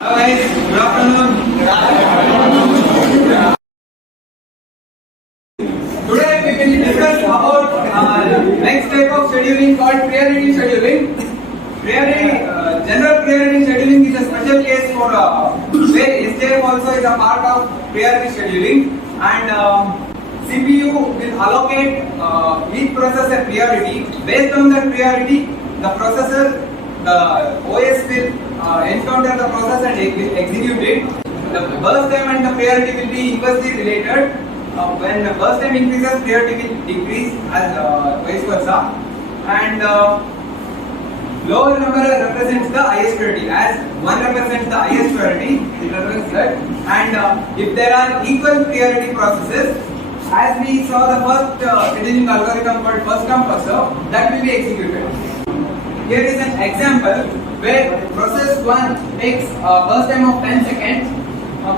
Hello guys, good afternoon. Today we will discuss about next type of scheduling called priority scheduling. General priority scheduling is a special case for where SJF also is a part of priority scheduling, and CPU will allocate each processor priority. Based on that priority, the processor, the OS will encounter the process and execute it. The burst time and the priority will be inversely related. When the burst time increases, priority will decrease as vice versa. And lower number represents the highest priority. As 1 represents the highest priority, it represents that. And if there are equal priority processes, as we saw the first scheduling algorithm called first come first serve, that will be executed. Here is an example where process 1 takes a burst time of 10 seconds,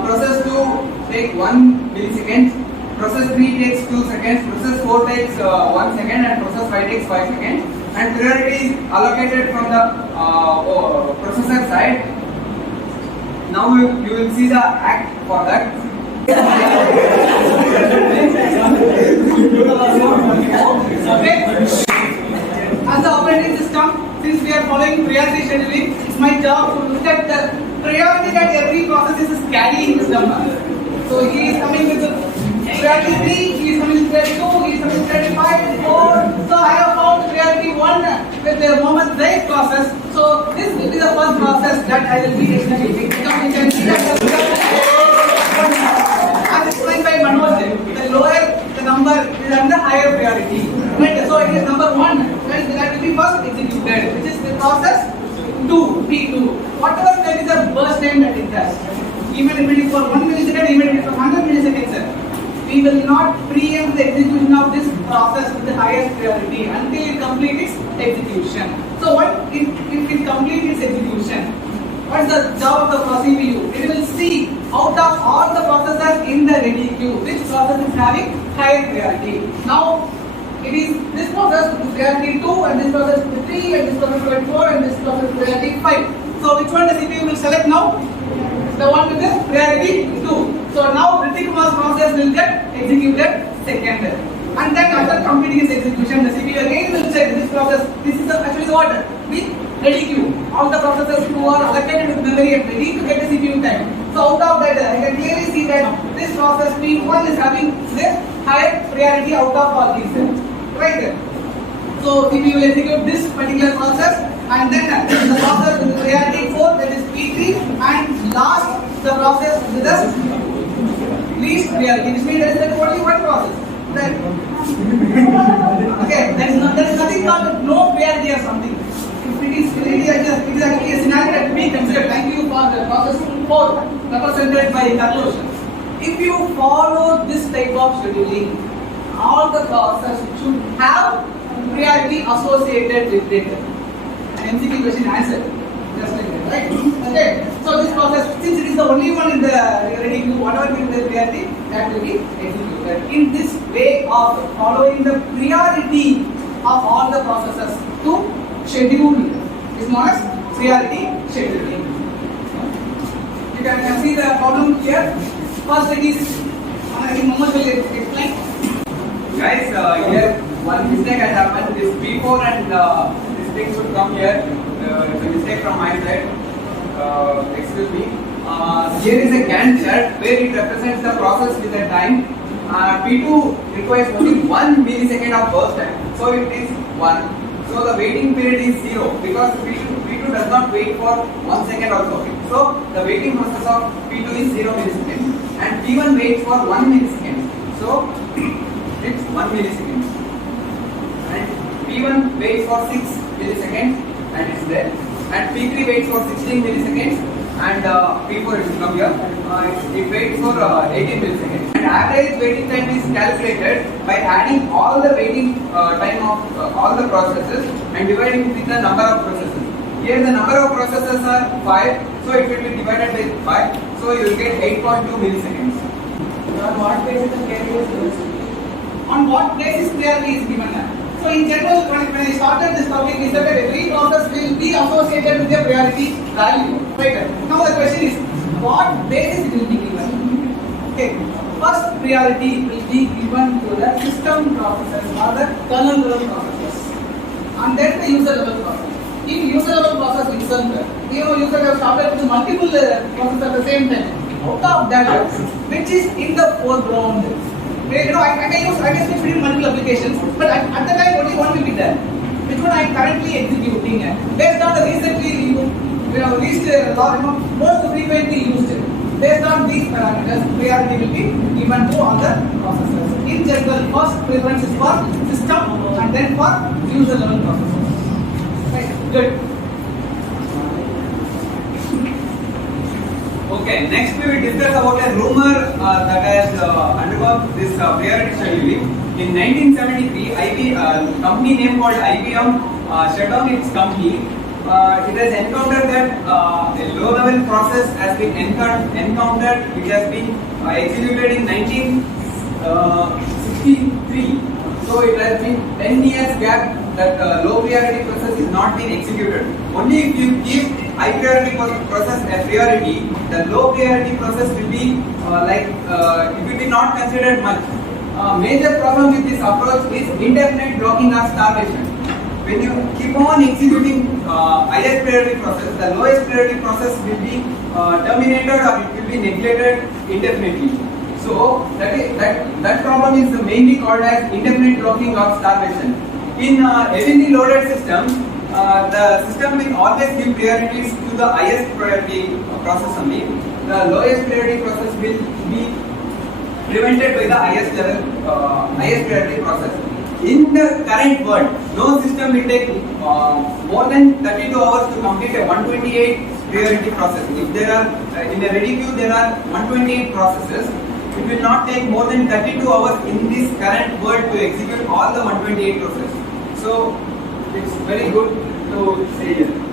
process 2 takes 1 millisecond, process 3 takes 2 seconds, process 4 takes 1 second, and process 5 takes 5 seconds. And priority is allocated from the processor side. Now you will see the act for that. Okay. As the operating system, since we are following priority scheduling, it's my job to look at the priority that every process is carrying this number. So he is coming with the priority 3, he is coming with priority 2, he is coming with priority 5, 4. So I have found priority 1 with the moment Zaid process. So this will be the first process that I will be executing. So you can see that as explained by Mehul, the lower the number is under higher priority. Right? So it is number 1, right? That will be first executed, which is the process 2, P2. Whatever that is the burst time that it does. Even if it is for 1 millisecond, even if it is for 100 milliseconds, we will not preempt the execution of this process with the highest priority until it completes its execution. So what if it completes its execution? What is the job of the CPU? It will see out of all the processors in the ready queue, which process is having higher priority. Now it is this process with priority 2, and this process with 3, and this process with 4, and this process with priority 5. So which one the CPU will select now? The one with the priority 2. So now Hrithik process will get executed second. And then after completing its execution, the CPU again will check this process. This is actually what? The ready queue. All the processors who are allocated with memory and ready to get the CPU time. So out of that, I can clearly see that this process P1 is having the higher priority out of all these. Right? So CPU will execute this particular process, and then the process with the priority 4, that is P3, and last the process with the least priority, which means there is only one process. Right? Okay, there is nothing called no priority or something. It is actually a scenario that we consider. Thank you for the process 4 represented by Karlosh. If you follow this type of scheduling, all the processes should have priority associated with it. An MCQ question answer. Just like that, right? Okay. So this process, since it is the only one in the ready queue, whatever will be the priority, that will be executed. In this way of following the priority of all the processes to schedule is known as priority scheduling. You can see the problem here. First it is, I think Mehul will explain. Guys, here one mistake has happened. This P4 and this thing should come here. It's a mistake from my side. Excuse me. Here is a Gantt chart where it represents the process with the time. P2 requires only 1 millisecond of burst time. So it is 1. So the waiting period is 0 because P2 does not wait for 1 second also. So the waiting process of P2 is 0 milliseconds, and P1 waits for 1 millisecond. So it's 1 millisecond, and P1 waits for 6 milliseconds, and it's there, and P3 waits for 16 milliseconds, and P4 is from here. It waits for 18 milliseconds. And average waiting time is calculated by adding all the waiting time of all the processes and dividing it with the number of processes. Here the number of processes are 5, so it will be divided by 5. So you will get 8.2 milliseconds. On what basis the priority is given? On what basis priority is given? So in general, when I started this topic, we said that every process will be associated with a priority value. Right. Now the question is, what basis it will be given? Okay. First priority will be given to the system processes or the kernel level processes, and then the user level process. If user level process itself, user have started with multiple processes at the same time. Out of that, which is in the foreground, I can speak between multiple applications, but at the time only one will be there. Which one I am currently executing, based on the recently reached most frequently used. Based on these parameters, priority will be given to all the processes. In general, first preference is for system and then for user level processes. Right. Good. Okay, next we will discuss about a rumor that has undergone this priority scheduling. In 1973, company name called IBM shut down its company. It has encountered that a low-level process has been encountered, which has been executed in 1963. So it has been 10 years gap that low priority process is not being executed. Only if you give high priority process a priority, the low priority process will be it will be not considered much. Major problem with this approach is indefinite blocking or starvation. When you keep on executing highest priority process, the lowest priority process will be terminated or it will be neglected indefinitely. So that problem is mainly called as indefinite blocking or starvation. In heavily loaded systems, the system will always give priorities to the highest priority process only. The lowest priority process will be prevented by the highest priority process. In the current world, no system will take more than 32 hours to complete a 128 priority process. If there are in a ready queue there are 128 processes, it will not take more than 32 hours in this current world to execute all the 128 processes. So it's very good to say here.